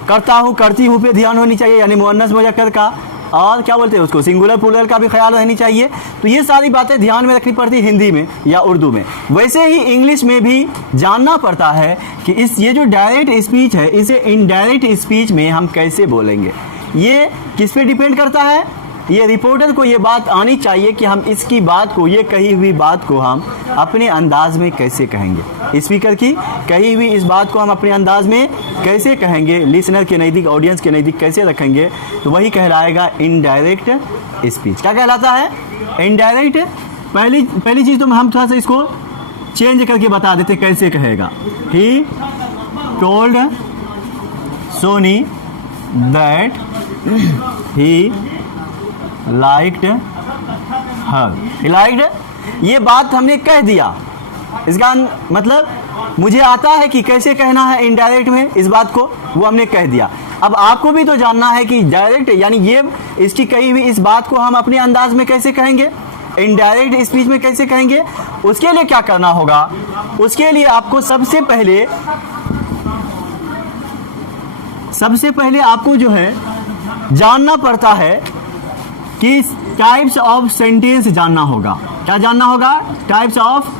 करता हूँ करती हूँ पे ध्यान होनी चाहिए, यानी मुअन्नस मुज़क्कर का, और क्या बोलते हैं उसको, सिंगुलर प्लूरल का भी ख्याल रहनी चाहिए। तो ये सारी बातें ध्यान में रखनी पड़ती है हिंदी में या उर्दू में। वैसे ही इंग्लिश में भी जानना पड़ता है कि ये जो डायरेक्ट स्पीच है इसे इनडायरेक्ट स्पीच में हम कैसे बोलेंगे। ये किस पे डिपेंड करता है? ये रिपोर्टर को ये बात आनी चाहिए कि हम इसकी बात को, ये कही हुई बात को हम अपने अंदाज में कैसे कहेंगे। स्पीकर की कही हुई इस बात को हम अपने अंदाज में कैसे कहेंगे, लिसनर के नज़दीक, ऑडियंस के नज़दीक कैसे रखेंगे, तो वही कहलाएगा इनडायरेक्ट स्पीच। क्या कहलाता है? इनडायरेक्ट। पहली चीज़ तो हम थोड़ा सा इसको चेंज करके बता देते कैसे कहेगा। He told Soni that he liked her. Liked, ये बात हमने कह दिया, इसका मतलब मुझे आता है कि कैसे कहना है इनडायरेक्ट में इस बात को, वो हमने कह दिया। अब आपको भी तो जानना है कि डायरेक्ट यानी ये इसकी कही हुई इस बात को हम अपने अंदाज में कैसे कहेंगे, इनडायरेक्ट स्पीच में कैसे कहेंगे। उसके लिए क्या करना होगा? उसके लिए आपको सबसे पहले आपको जो है जानना पड़ता है कि टाइप्स ऑफ सेंटेंस जानना होगा। क्या जानना होगा? Types of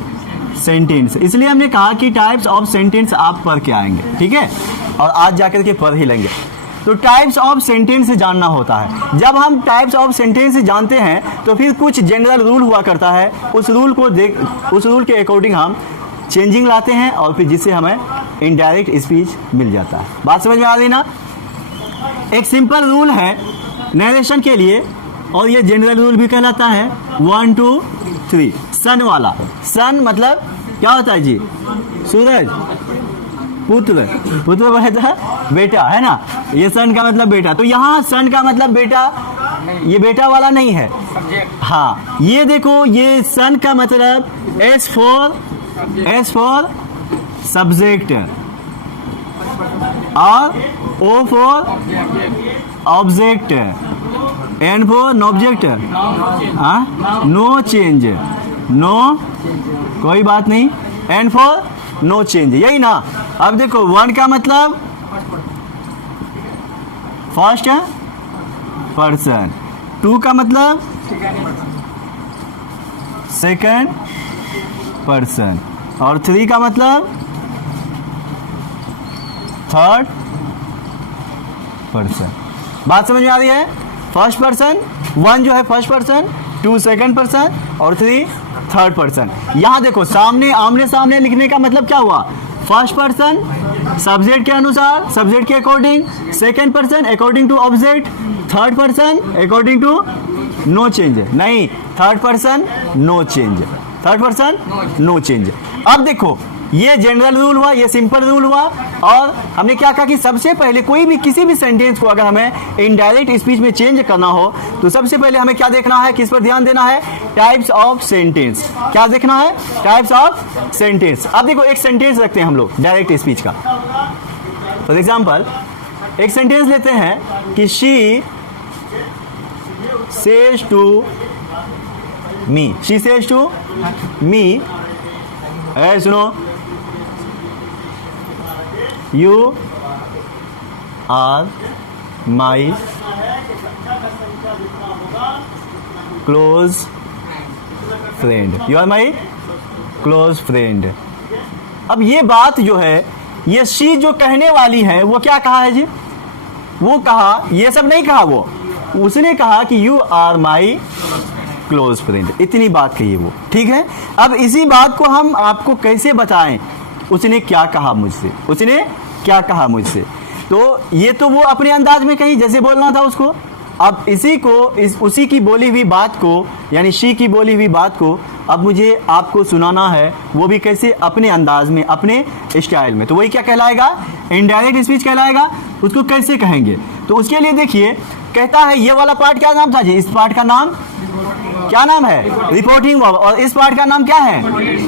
sentence. इसलिए हमने कहा कि टाइप्स ऑफ सेंटेंस आप पढ़ के आएंगे, ठीक है, और आज जाकर के पढ़ ही लेंगे। तो टाइप्स ऑफ सेंटेंस जानना होता है। जब हम टाइप्स ऑफ सेंटेंस जानते हैं तो फिर कुछ जनरल रूल हुआ करता है, उस रूल के अकॉर्डिंग हम चेंजिंग लाते हैं और फिर जिससे हमें इनडायरेक्ट स्पीच मिल जाता है। बात समझ में आ रही ना? एक सिंपल रूल है नरेशन के लिए, और ये जनरल रूल भी कहलाता है 1 2 3। सन वाला, सन मतलब क्या होता है जी? सूरज। पुत्र कहता है बेटा, है ना? ये सन का मतलब बेटा। तो यहाँ सन का मतलब बेटा, ये बेटा वाला नहीं है। हाँ, ये देखो, ये सन का मतलब एस फॉर सब्जेक्ट और O for object, N for object, no change, no कोई बात नहीं, एन फॉर नो चेंज, यही ना। अब देखो 1 का मतलब फर्स्ट पर्सन, 2 का मतलब सेकंड पर्सन, और 3 का मतलब थर्ड पर्सन। बात समझ में आ रही है? फर्स्ट पर्सन, 1 जो है फर्स्ट पर्सन, 2 सेकंड पर्सन और 3 थर्ड पर्सन। यहां देखो सामने आमने सामने लिखने का मतलब क्या हुआ? फर्स्ट पर्सन सब्जेक्ट के अनुसार, सब्जेक्ट के according, second person according to object, third person according to no change, नहीं third person no change, third person no change. अब देखो ये जनरल रूल हुआ, ये सिंपल रूल हुआ। और हमने क्या कहा कि सबसे पहले कोई भी किसी भी सेंटेंस को अगर हमें इनडायरेक्ट स्पीच में चेंज करना हो तो सबसे पहले हमें क्या देखना है, किस पर ध्यान देना है? Types of sentence. क्या देखना है? Types of sentence. अब देखो एक सेंटेंस रखते हैं हम लोग डायरेक्ट स्पीच का। फॉर एग्जाम्पल एक सेंटेंस लेते हैं कि she says to me, she says to me, सुनो, you are my close friend, you are my close friend। अब ये बात जो है, ये शी जो कहने वाली है वो क्या कहा है जी? वो कहा, ये सब नहीं कहा, वो उसने कहा कि you are my close friend, इतनी बात कही है वो, ठीक है। अब इसी बात को हम आपको कैसे बताएं उसने क्या कहा मुझसे, उसने क्या कहा मुझसे? तो ये तो वो अपने अंदाज में कही जैसे बोलना था उसको। अब इसी को उसी की बोली हुई बात को, यानी शी की बोली हुई बात को अब मुझे आपको सुनाना है, वो भी कैसे? अपने अंदाज में, अपने स्टाइल में। तो वही क्या कहलाएगा? इनडायरेक्ट स्पीच कहलाएगा। उसको कैसे कहेंगे? तो उसके लिए देखिए कहता है, ये वाला पार्ट क्या नाम था जी? इस पार्ट का नाम क्या नाम है? Reporting verb. और इस पार्ट का नाम क्या है?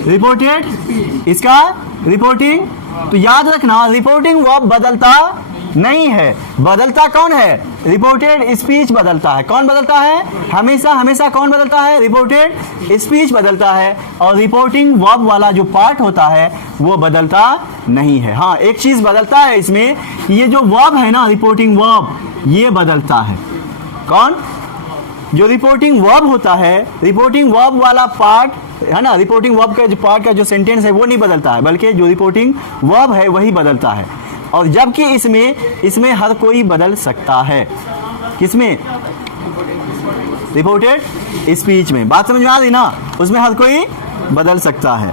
रिपोर्टेड। इसका रिपोर्टिंग। तो याद रखना रिपोर्टिंग वर्ब बदलता नहीं है, बदलता कौन है? रिपोर्टेड स्पीच बदलता है। कौन बदलता है? हमेशा हमेशा कौन बदलता है? रिपोर्टेड स्पीच बदलता है। और रिपोर्टिंग वर्ब वाला जो पार्ट होता है वो बदलता नहीं है। हाँ, एक चीज बदलता है इसमें, ये जो वर्ब है ना, रिपोर्टिंग वर्ब, ये बदलता है। कौन? जो रिपोर्टिंग वर्ब होता है, रिपोर्टिंग वर्ब वाला पार्ट है ना, रिपोर्टिंग वर्ब का जो पार्ट का जो सेंटेंस है वो नहीं बदलता है, बल्कि जो रिपोर्टिंग वर्ब है वही बदलता है। और जबकि इसमें हर कोई बदल सकता है। किसमें? रिपोर्टेड स्पीच में। बात समझ में आ रही ना? उसमें हर कोई बदल सकता है।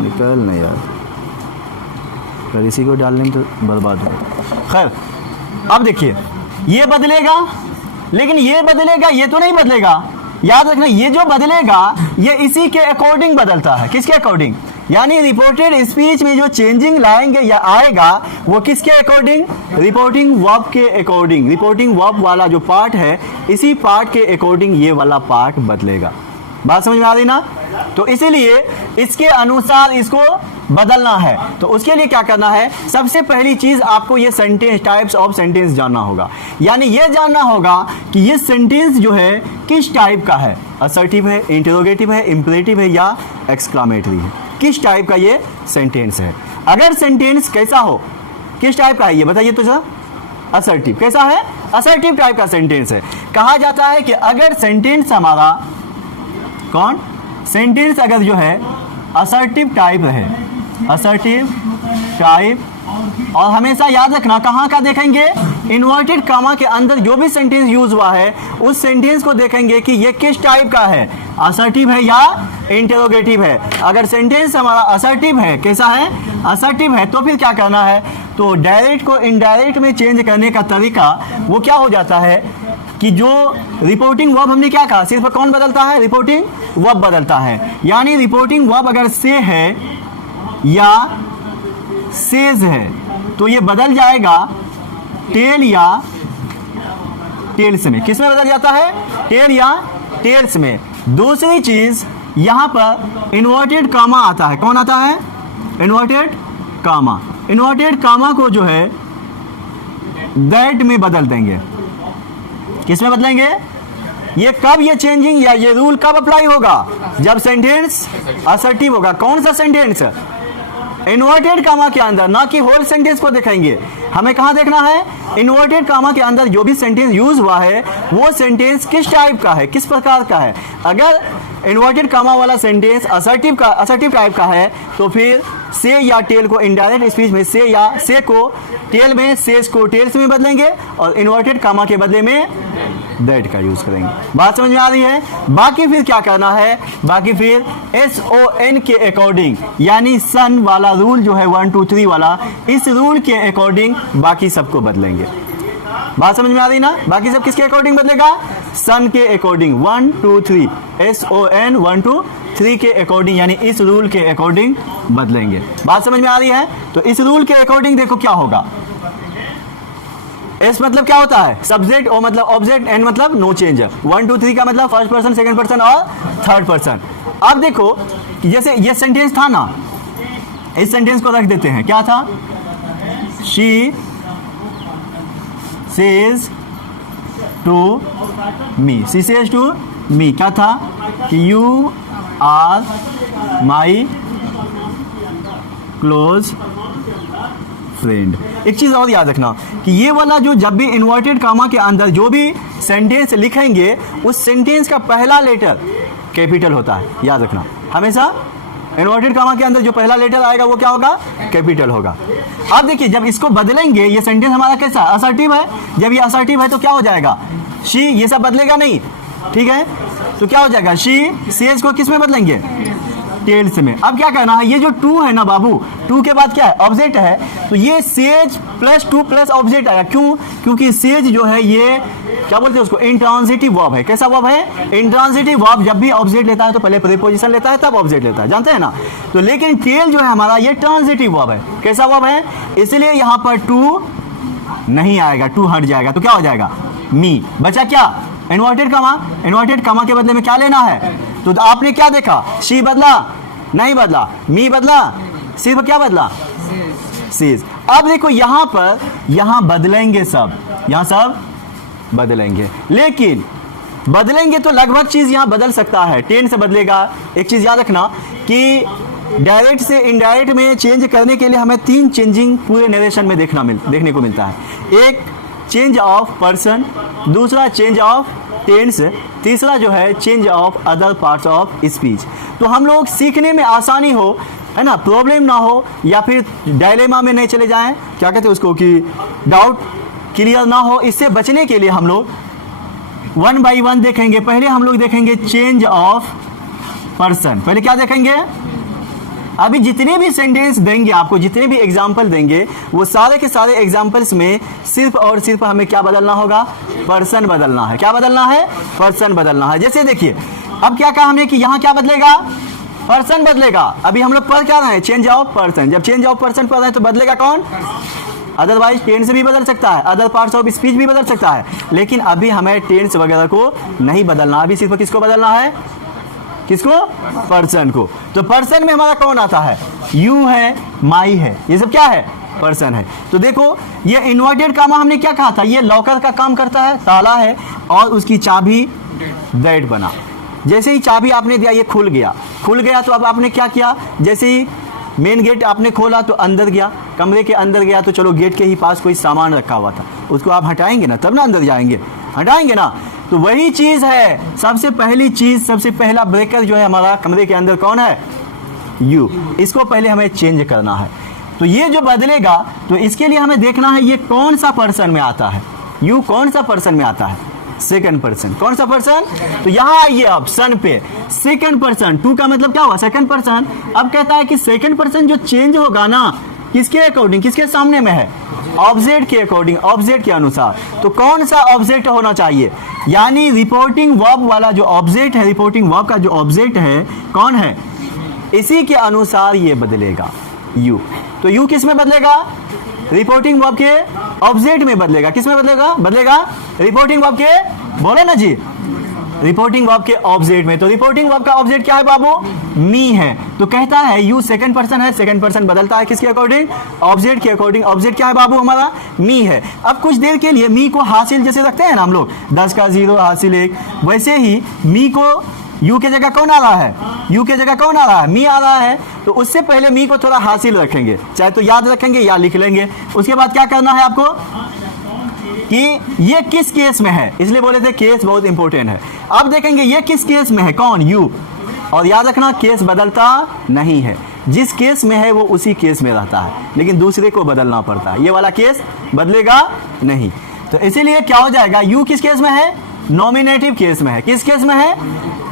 निकल नहीं यार, अगर इसी को डाल लें तो बर्बाद हो। खैर, अब देखिए ये बदलेगा, लेकिन ये बदलेगा, ये तो नहीं बदलेगा। याद रखना, ये जो बदलेगा ये इसी के अकॉर्डिंग बदलता है। किसके अकॉर्डिंग? यानी रिपोर्टेड स्पीच में जो चेंजिंग लाएंगे या आएगा वो किसके अकॉर्डिंग? रिपोर्टिंग वर्ब के अकॉर्डिंग। रिपोर्टिंग वर्ब वाला जो पार्ट है, इसी पार्ट के अकॉर्डिंग ये वाला पार्ट बदलेगा। बात समझ में आ रही ना? तो इसीलिए इसके अनुसार इसको बदलना है। तो उसके लिए क्या करना है? सबसे पहली चीज आपको ये सेंटेंस, टाइप्स ऑफ सेंटेंस जानना होगा। यानी ये जानना होगा कि ये सेंटेंस जो है किस टाइप का है। असर्टिव है, इंटरोगेटिव है, इंपरेटिव है या एक्सक्लामेटरी है। किस टाइप का ये सेंटेंस है। अगर सेंटेंस कैसा हो, किस टाइप का है ये बताइए तो जरा। असर्टिव। कैसा है? असर्टिव टाइप का सेंटेंस है। कहा जाता है कि अगर सेंटेंस हमारा कौन? सेंटेंस अगर जो है असर्टिव टाइप है, असर्टिव टाइप, और हमेशा याद रखना कहाँ का देखेंगे? इन्वर्टेड कामा के अंदर जो भी सेंटेंस यूज हुआ है उस सेंटेंस को देखेंगे कि ये किस टाइप का है, असर्टिव है या इंटरोगेटिव है। अगर सेंटेंस हमारा असर्टिव है, कैसा है? असर्टिव है, तो फिर क्या करना है? तो डायरेक्ट को इनडायरेक्ट में चेंज करने का तरीका वो क्या हो जाता है कि जो रिपोर्टिंग वर्ब हमने क्या कहा, सिर्फ कौन बदलता है? रिपोर्टिंग वर्ब बदलता है। यानी रिपोर्टिंग वर्ब अगर से है या सेज है तो ये बदल जाएगा टेल या टेल्स में। किस में बदल जाता है? टेल या टेल्स में। दूसरी चीज यहां पर इन्वर्टेड कामा आता है। कौन आता है? Inverted comma. इन्वर्टेड कामा को जो है दैट में बदल देंगे। किस में बदलेंगे? ये कब, ये चेंजिंग या ये रूल कब अप्लाई होगा? जब सेंटेंस असर्टिव होगा। कौन सा सेंटेंस? इन्वर्टेड कामा के अंदर, ना कि होल सेंटेंस को दिखाएंगे। हमें कहां देखना है? इन्वर्टेड कामा के अंदर जो भी सेंटेंस यूज हुआ है वो सेंटेंस किस टाइप का है, किस प्रकार का है। अगर इन्वर्टेड कामा वाला सेंटेंस असर्टिव टाइप का है तो फिर से या टेल को इनडायरेक्ट स्पीच में से या से को टेल में, सेज को टेल्स में बदलेंगे और इन्वर्टेड कामा के बदले में दैट का यूज करेंगे। बात समझ में आ रही है? बाकी फिर क्या करना है, बाकी फिर SON के अकॉर्डिंग, यानी सन वाला रूल जो है 1 2 3 वाला, इस रूल के अकॉर्डिंग बाकी सबको बदलेंगे। बात समझ में आ रही ना? बाकी सब किसके अकॉर्डिंग बदलेगा? सन के अकॉर्डिंग 1 2 3, SON 1 2 3 के अकॉर्डिंग, यानी इस रूल के अकॉर्डिंग बदलेंगे। बात समझ में आ रही है? तो इस रूल के अकॉर्डिंग देखो क्या होगा। एस मतलब क्या होता है? सब्जेक्ट, ओ मतलब ऑब्जेक्ट, एन मतलब नो चेंज। 1 2 3 का मतलब फर्स्ट पर्सन, सेकंड पर्सन और थर्ड पर्सन। अब देखो जैसे ये सेंटेंस था ना, इस सेंटेंस को रख देते हैं, क्या था? She says to me, she says to me, क्या था कि you are my close friend. एक चीज और याद रखना कि ये वाला जो जब भी इन्वर्टेड कामा के अंदर जो भी सेंटेंस लिखेंगे उस सेंटेंस का पहला लेटर कैपिटल होता है, याद रखना हमेशा। इन्वर्टेड कामा के अंदर जो पहला लेटर आएगा वो क्या होगा? कैपिटल होगा। अब देखिए जब इसको बदलेंगे, ये सेंटेंस हमारा कैसा असर्टिव है, जब ये असर्टिव है तो क्या हो जाएगा? शी, ये सब बदलेगा नहीं, ठीक है? तो क्या हो जाएगा? शी सेज को किस में बदलेंगे? टेल्स में। अब क्या करना है, ये जो टू है ना बाबू, टू के बाद क्या है? ऑब्जेक्ट है, तो ये says plus two plus object आया। क्यों? क्योंकि सेज जो है ये क्या बोलते हैं उसको? इंट्रांजिटिव वर्ब है। कैसा वर्ब है? इंट्रांजिटिव वर्ब जब भी ऑब्जेक्ट लेता है तो पहले प्रीपोजिशन लेता है तब ऑब्जेक्ट लेता है, जानते हैं ना? तो लेकिन टेल जो है हमारा ये ट्रांजिटिव वर्ब है। कैसा वर्ब है? इसलिए यहां पर टू नहीं आएगा, टू हट जाएगा, तो क्या हो जाएगा? मी। बचा क्या? Inverted comma. इन्वर्टेड कामा के बदले में क्या लेना है? तो आपने क्या देखा? शी बदला नहीं, बदला मी, बदला सिर्फ क्या बदला? सेज। अब देखो यहां पर, यहां बदलेंगे सब, यहां सब बदलेंगे, लेकिन बदलेंगे तो लगभग चीज यहां बदल सकता है, टेन से बदलेगा। एक चीज याद रखना कि डायरेक्ट से इनडायरेक्ट में चेंज करने के लिए हमें 3 चेंजिंग पूरे नरेशन में देखने को मिलता है। एक चेंज ऑफ पर्सन, दूसरा चेंज ऑफ टेंस, तीसरा जो है change of other parts of speech. तो हम लोग सीखने में आसानी हो, है ना, प्रॉब्लम ना हो, या फिर डायलेमा में नहीं चले जाएं, क्या कहते हैं उसको, कि डाउट क्लियर ना हो, इससे बचने के लिए हम लोग 1 बाई 1 देखेंगे। पहले हम लोग देखेंगे चेंज ऑफ पर्सन। पहले क्या देखेंगे? अभी जितने भी सेंटेंस देंगे आपको, जितने भी एग्जाम्पल देंगे, वो सारे के सारे एग्जाम्पल्स में सिर्फ और सिर्फ हमें क्या बदलना होगा? पर्सन बदलना है। क्या बदलना है? पर्सन बदलना है। जैसे देखिए अब क्या कहा हमने कि यहाँ क्या बदलेगा? पर्सन बदलेगा। अभी हम लोग पढ़ क्या रहे हैं? Change of person. जब चेंज ऑफ पर्सन पढ़ रहे हैं तो बदलेगा कौन? अदरवाइज टेंस भी बदल सकता है, अदर पार्ट्स ऑफ स्पीच भी बदल सकता है, लेकिन अभी हमें टेंस वगैरह को नहीं बदलना। अभी सिर्फ किसको बदलना है? किसको? पर्सन को। तो पर्सन में हमारा कौन आता है? यू है, माई है, ये सब क्या है? पर्सन है। तो देखो ये इन्वर्टेड कामा हमने क्या कहा था? ये लॉकर का काम करता है, ताला है, और उसकी चाबी दैट बना। जैसे ही चाबी आपने दिया ये खुल गया, खुल गया तो अब आपने क्या किया? जैसे ही मेन गेट आपने खोला तो अंदर गया, कमरे के अंदर गया, तो चलो गेट के ही पास कोई सामान रखा हुआ था, उसको आप हटाएंगे ना, तब ना अंदर जाएंगे, हटाएंगे ना। तो वही चीज है, सबसे पहली चीज, सबसे पहला ब्रेकर जो है हमारा कमरे के अंदर कौन है? यू। इसको पहले हमें चेंज करना है। तो ये जो बदलेगा, तो इसके लिए हमें देखना है ये कौन सा पर्सन में आता है। यू कौन सा पर्सन में आता है? Second person. कौन सा पर्सन? तो यहां आइए अब सन पे, सेकंड पर्सन। टू का मतलब क्या हुआ? Second person. अब कहता है कि सेकंड पर्सन जो चेंज होगा ना, किसके अकॉर्डिंग? किसके सामने में है? ऑब्जेक्ट के अकॉर्डिंग, ऑब्जेक्ट के अनुसार। तो कौन सा ऑब्जेक्ट होना चाहिए? यानी रिपोर्टिंग वर्ब वाला जो ऑब्जेक्ट है, रिपोर्टिंग वर्ब का जो ऑब्जेक्ट है कौन है, इसी के अनुसार ये बदलेगा यू। तो यू किस में बदलेगा? रिपोर्टिंग वर्ब के ऑब्जेक्ट में बदलेगा। किस में बदलेगा? बदलेगा रिपोर्टिंग वर्ब के, बोलो ना जी, रिपोर्टिंग वर्ब के ऑब्जेक्ट में। तो रिपोर्टिंग वर्ब का ऑब्जेक्ट क्या है बाबू? मी है। तो कहता है यू सेकंड पर्सन है, सेकंड पर्सन बदलता है किसके अकॉर्डिंग? ऑब्जेक्ट के अकॉर्डिंग। ऑब्जेक्ट क्या है बाबू? हमारा मी है। अब कुछ देर के लिए मी को हासिल जैसे रखते हैं ना हम लोग, 10 का 0 हासिल 1, वैसे ही मी को यू के जगह कौन आ रहा है? यू के जगह कौन आ रहा है? मी आ रहा है। तो उससे पहले मी को थोड़ा हासिल रखेंगे, चाहे तो याद रखेंगे या लिख लेंगे। उसके बाद क्या करना है आपको कि ये किस केस में है, इसलिए बोले थे केस बहुत इंपॉर्टेंट है। अब देखेंगे ये किस केस में है, कौन? यू। और याद रखना केस बदलता नहीं है, जिस केस में है वो उसी केस में रहता है, लेकिन दूसरे को बदलना पड़ता है। ये वाला केस बदलेगा नहीं। तो इसीलिए क्या हो जाएगा, यू किस केस में है, नॉमिनेटिव केस में है। किस केस में है,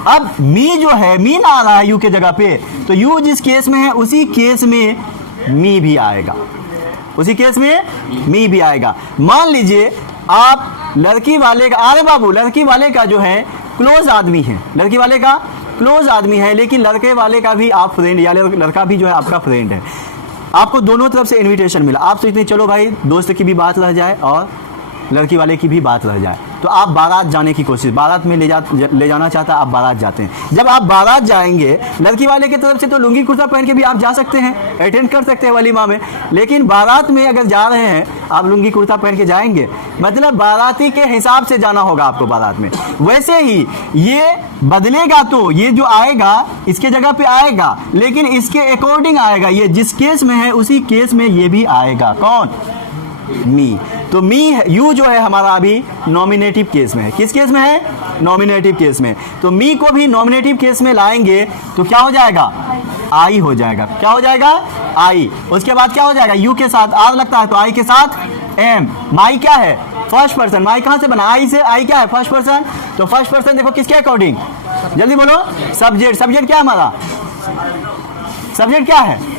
अब मी जो है, मी ना आ रहा है यू के जगह पे, तो यू जिस केस में है उसी केस में मी भी आएगा, उसी केस में मी भी आएगा। मान लीजिए आप लड़की वाले का, अरे बाबू लड़की वाले का जो है क्लोज आदमी है, लड़की वाले का क्लोज आदमी है, लेकिन लड़के वाले का भी आप फ्रेंड, या लड़का भी जो है आपका फ्रेंड है। आपको दोनों तरफ से इनविटेशन मिला, आप सोचते हैं चलो भाई दोस्त की भी बात रह जाए और लड़की वाले की भी बात रह जाए, तो आप बारात जाने की कोशिश, बारात में ले जाना चाहता है, आप बारात जाते हैं। जब आप बारात जाएंगे लड़की वाले की तरफ से तो लुंगी कुर्ता पहन के भी आप जा सकते हैं, अटेंड कर सकते हैं वलीमा में, लेकिन बारात में अगर जा रहे हैं आप लुंगी कुर्ता पहन के जाएंगे, मतलब बाराती के हिसाब से जाना होगा आपको बारात में। वैसे ही ये बदलेगा, तो ये जो आएगा इसके जगह पे आएगा, लेकिन इसके अकॉर्डिंग आएगा, ये जिस केस में है उसी केस में ये भी आएगा। कौन, मी। तो मी यू जो है हमारा अभी नॉमिनेटिव केस में है। किस केस में है, नॉमिनेटिव केस में। तो मी को भी नॉमिनेटिव केस में लाएंगे तो क्या हो जाएगा, आई हो जाएगा। क्या हो जाएगा, आई। उसके बाद क्या हो जाएगा, यू के साथ आर लगता है तो आई के साथ एम। माई क्या है, फर्स्ट पर्सन। माई कहां से बना, आई से। आई क्या है, फर्स्ट पर्सन। तो फर्स्ट पर्सन देखो किसके अकॉर्डिंग, जल्दी बोलो, सब्जेक्ट। सब्जेक्ट क्या है हमारा, सब्जेक्ट क्या है,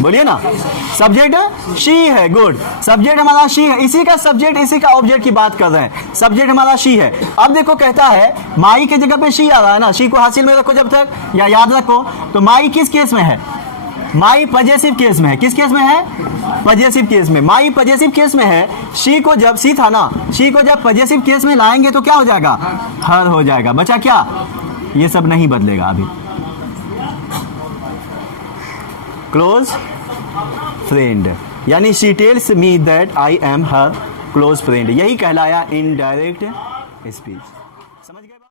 बोलिए ना, सब्जेक्ट शी है। गुड, सब्जेक्ट हमारा शी है, इसी का सब्जेक्ट इसी का ऑब्जेक्ट की बात कर रहे हैं, सब्जेक्ट हमारा शी है। अब देखो कहता है माई के जगह पे शी आ रहा है ना, शी को हासिल में रखो जब तक, या याद रखो। तो माई किस केस में है, माई पजेसिव केस में है। किस केस में है, पजेसिव केस में। माई पजेसिव केस में है, शी को जब, सी था ना, शी को जब पजेसिव केस में लाएंगे तो क्या हो जाएगा, हर हो जाएगा। बचा क्या, ये सब नहीं बदलेगा अभी। क्लोज फ्रेंड, यानी she tells me that I am her close friend, यही कहलाया इनडायरेक्ट स्पीच।